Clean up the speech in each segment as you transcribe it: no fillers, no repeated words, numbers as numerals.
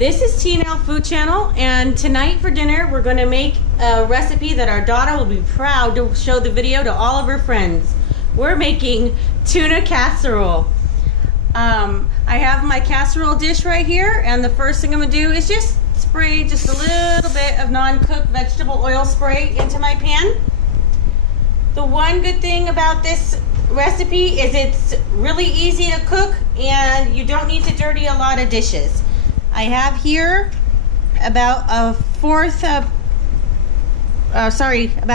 This is T&L Food Channel, and tonight for dinner we're going to make a recipe that our daughter will be proud to show the video to all of her friends. We're making tuna casserole. I have my casserole dish right here, and the first thing I'm going to do is just spray just a little bit of non-cooked vegetable oil spray into my pan. The one good thing about this recipe is it's really easy to cook and you don't need to dirty a lot of dishes. I have here about about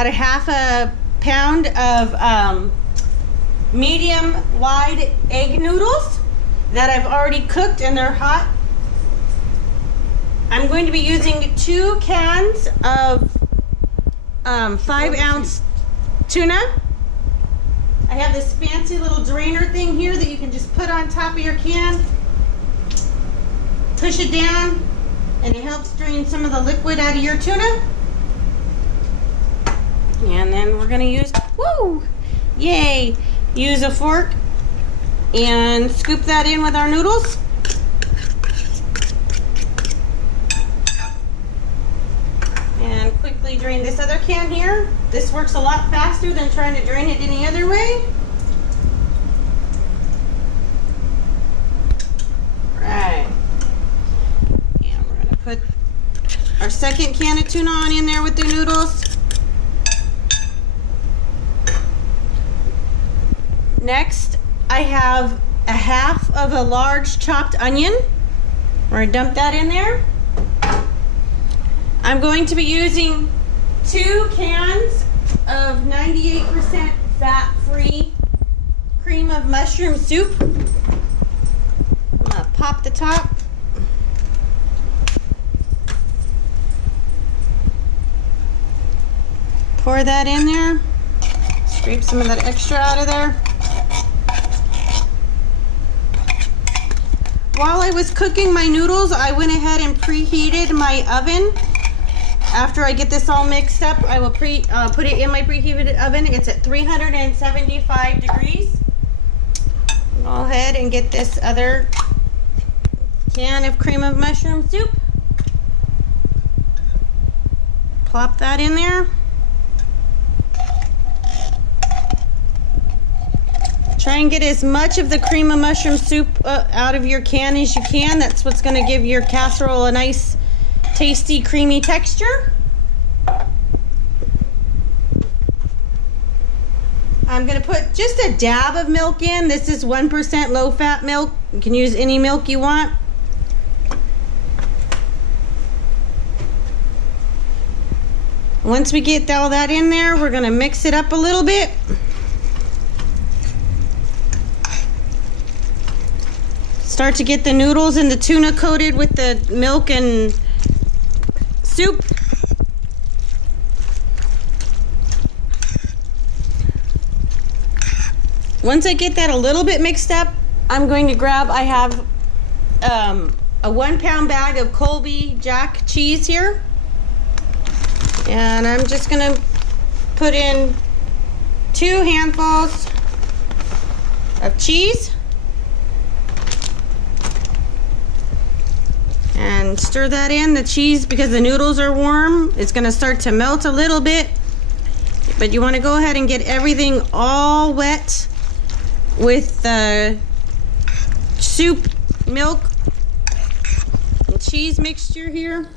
a half a pound of medium wide egg noodles that I've already cooked and they're hot. I'm going to be using 2 cans of 5-ounce tuna. I have this fancy little drainer thing here that you can just put on top of your can. Push it down and it helps drain some of the liquid out of your tuna. And then we're gonna use, use a fork and scoop that in with our noodles. And quickly drain this other can here. This works a lot faster than trying to drain it any other way. Right. And we're gonna put our second can of tuna on in there with the noodles. Next, I have a half of a large chopped onion. We're gonna dump that in there. I'm going to be using 2 cans of 98% fat-free cream of mushroom soup. I'm gonna pop the top. Pour that in there. Scrape some of that extra out of there. While I was cooking my noodles, I went ahead and preheated my oven. After I get this all mixed up, I will put it in my preheated oven. It's at 375 degrees. Go ahead and get this other can of cream of mushroom soup. Plop that in there. Try and get as much of the cream of mushroom soup out of your can as you can. That's what's going to give your casserole a nice, tasty, creamy texture. I'm going to put just a dab of milk in. This is 1% low-fat milk. You can use any milk you want. Once we get all that in there, we're going to mix it up a little bit. Start to get the noodles and the tuna coated with the milk and soup. Once I get that a little bit mixed up, I'm going to grab, I have a 1-pound bag of Colby Jack cheese here. And I'm just gonna put in 2 handfuls of cheese. And stir that in. The cheese, because the noodles are warm, it's going to start to melt a little bit. But you want to go ahead and get everything all wet with the soup, milk, and cheese mixture here.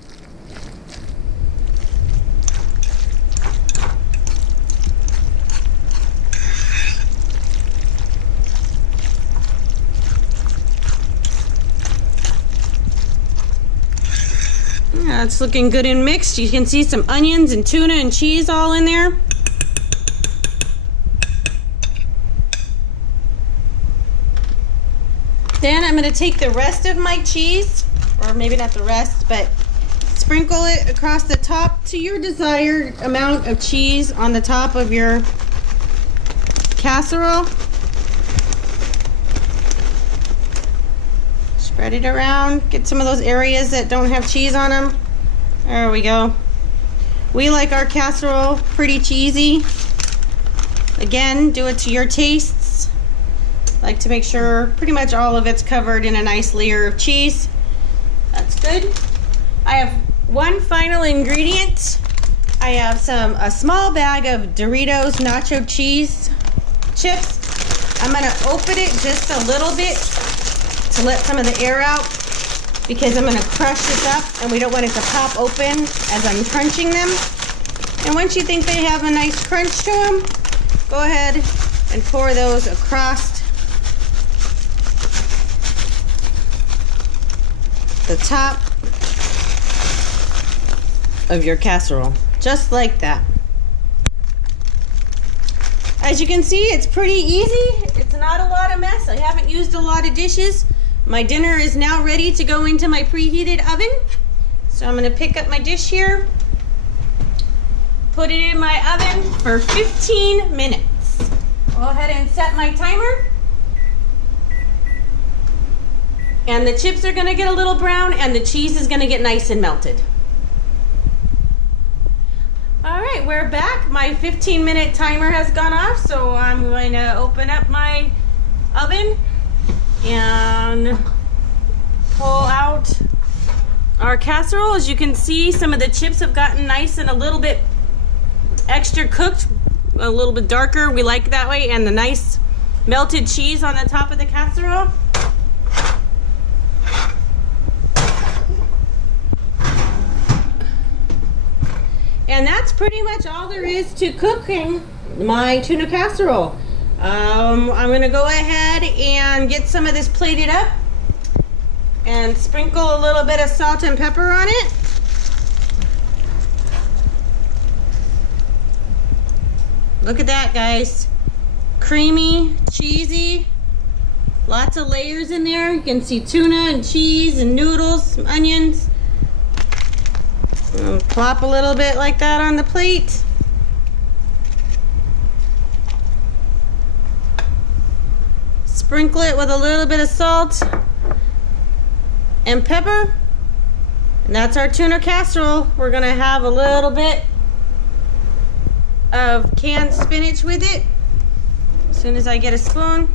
Yeah, it's looking good and mixed. You can see some onions and tuna and cheese all in there. Then I'm going to take the rest of my cheese, or maybe not the rest, but sprinkle it across the top to your desired amount of cheese on the top of your casserole. Spread it around. Get some of those areas that don't have cheese on them. There we go. We like our casserole pretty cheesy. Again, do it to your tastes. Like to make sure pretty much all of it's covered in a nice layer of cheese. That's good. I have one final ingredient. I have a small bag of Doritos nacho cheese chips. I'm gonna open it just a little bit to let some of the air out because I'm gonna crush this up and we don't want it to pop open as I'm crunching them. And once you think they have a nice crunch to them, go ahead and pour those across the top of your casserole, just like that. As you can see, it's pretty easy. It's not a lot of mess. I haven't used a lot of dishes. My dinner is now ready to go into my preheated oven. So I'm gonna pick up my dish here, put it in my oven for 15 minutes. Go ahead and set my timer. And the chips are gonna get a little brown and the cheese is gonna get nice and melted. All right, we're back. My 15-minute timer has gone off, so I'm going to open up my oven and pull out our casserole. As you can see, some of the chips have gotten nice and a little bit extra cooked, a little bit darker. We like that way, and the nice melted cheese on the top of the casserole. And that's pretty much all there is to cooking my tuna casserole. I'm gonna go ahead and get some of this plated up and sprinkle a little bit of salt and pepper on it. Look at that, guys. Creamy, cheesy, lots of layers in there. You can see tuna and cheese and noodles, some onions. Plop a little bit like that on the plate. Sprinkle it with a little bit of salt and pepper. And that's our tuna casserole. We're gonna have a little bit of canned spinach with it. As soon as I get a spoon.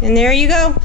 And there you go.